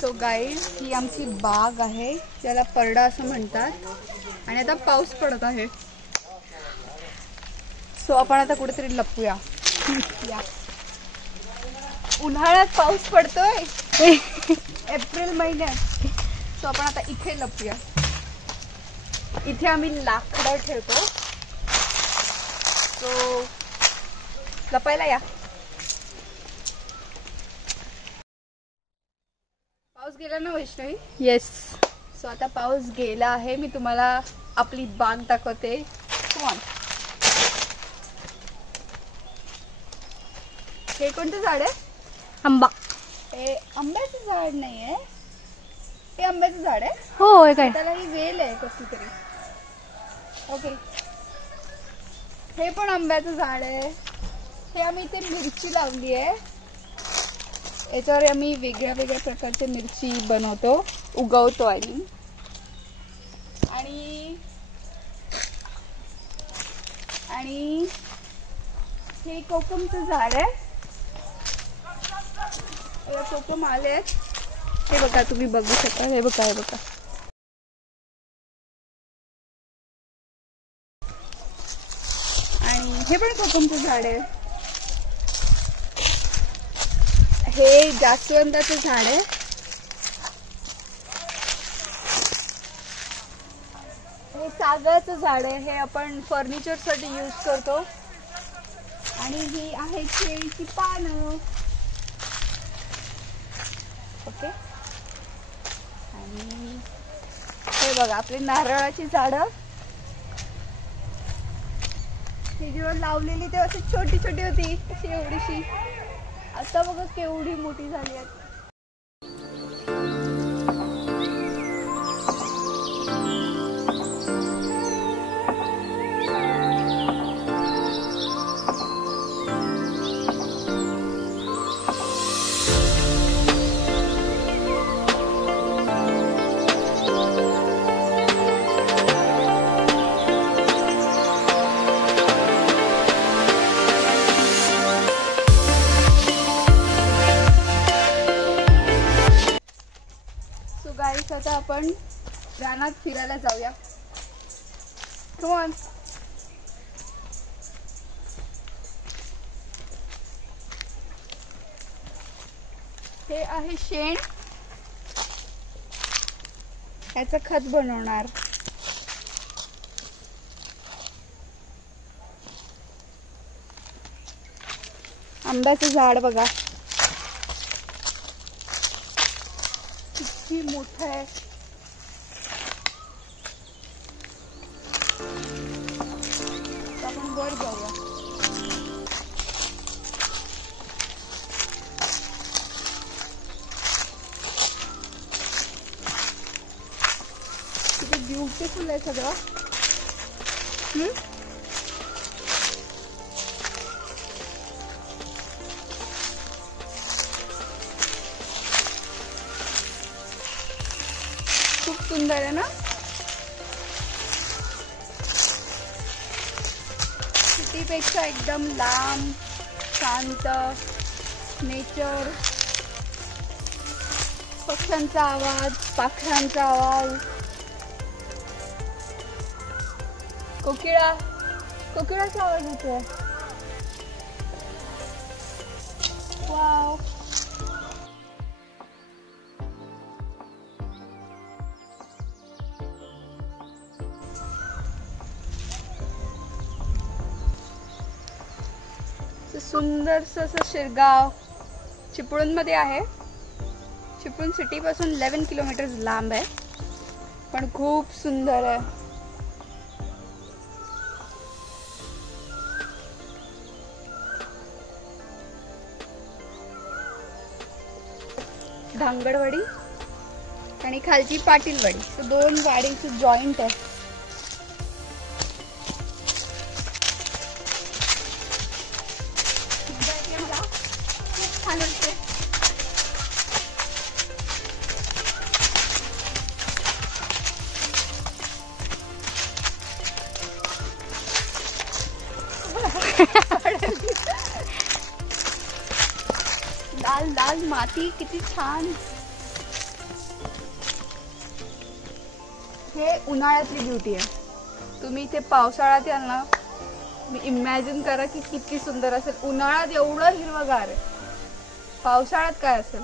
So guys, ही आमची बाग आहे, ज्याला परडा असं म्हणतात. आणि आता पाऊस पडत आहे, सो आपण आता कुठेतरी लपूया. उन्हाळ्यात पाऊस पडतोय एप्रिल महिन्यात, सो आपण आता इथे लपूया. इथे आम्ही लाकडं ठेवतो, सो लपायला या. पाऊस गेला ना वैष्णवी? येस. सो आता पाऊस गेला आहे, मी तुम्हाला आपली बाग दाखवते. कम. हे कोणतं झाड आहे? आंबा. हे आंब्याचं झाड नाही आहे, हे आंब्याचं झाड आहे. हो आहे काय? त्याला ही वेल आहे कसली तरी. ओके, हे पण आंब्याचं झाड आहे. हे आम्ही इथे मिरची लावली आहे, याच्यावर आम्ही वेगळ्या वेगळ्या प्रकारच्या मिरची बनवतो, उगवतो. आणि हे कोकमचं झाड आहे. कोकम आले आहेत, हे बघा, तुम्ही बघू शकता. हे बघा, हे बघा. आणि हे पण कोकमचं झाड आहे. हे जास्वंदाचं झाड आहे. हे सागाचं झाड आहे, हे आपण फर्निचर साठी यूज करतो. आणि ही आहे केळीची पानं. ओके, आणि हे बघा आपली नारळाची झाडं. ही जेव्हा लावलेली तेव्हा अशी छोटी छोटी होती, अशी एवढीशी. आता बघा केवढी मोठी झाली आहे. गाईस, आता आपण रानात फिरायला जाऊया. Come on. हे आहे शेण, याचं खत बनवणार. आंब्याचं झाड बघा किती मोठं आहे. आपण वर जाऊया. किती ब्युटिफुल आहे सगळं. खूप सुंदर आहे ना. सिटीपेक्षा एकदम लांब, शांत नेचर. पक्ष्यांचा आवाज, पाखरांचा आवाज. कोकिळाचा आवाज येतोय. वाव. सुंदरसं असं शिरगाव चिपळूणमध्ये आहे. चिपळूण सिटीपासून 11 किलोमीटर लांब आहे, पण खूप सुंदर आहे. धांगडवाडी आणि खालची पाटीलवाडी, तर 2 वाडीचे जॉईंट आहे. खूप छान वाटते. लाल लाल माती किती छान. हे उन्हाळ्यातली ब्युटी आहे. तुम्ही इथे पावसाळ्यात याल ना, मी इमॅजिन करा की किती सुंदर असेल. उन्हाळ्यात एवढं हिरवगार आहे, पावसाळ्यात काय असेल.